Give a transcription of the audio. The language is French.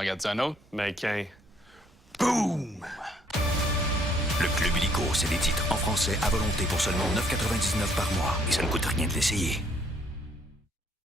regarde ça un autre? Mequin. Boum! Le Club Illico, c'est des titres en français à volonté pour seulement 9,99 par mois. Et ça ne coûte rien de l'essayer.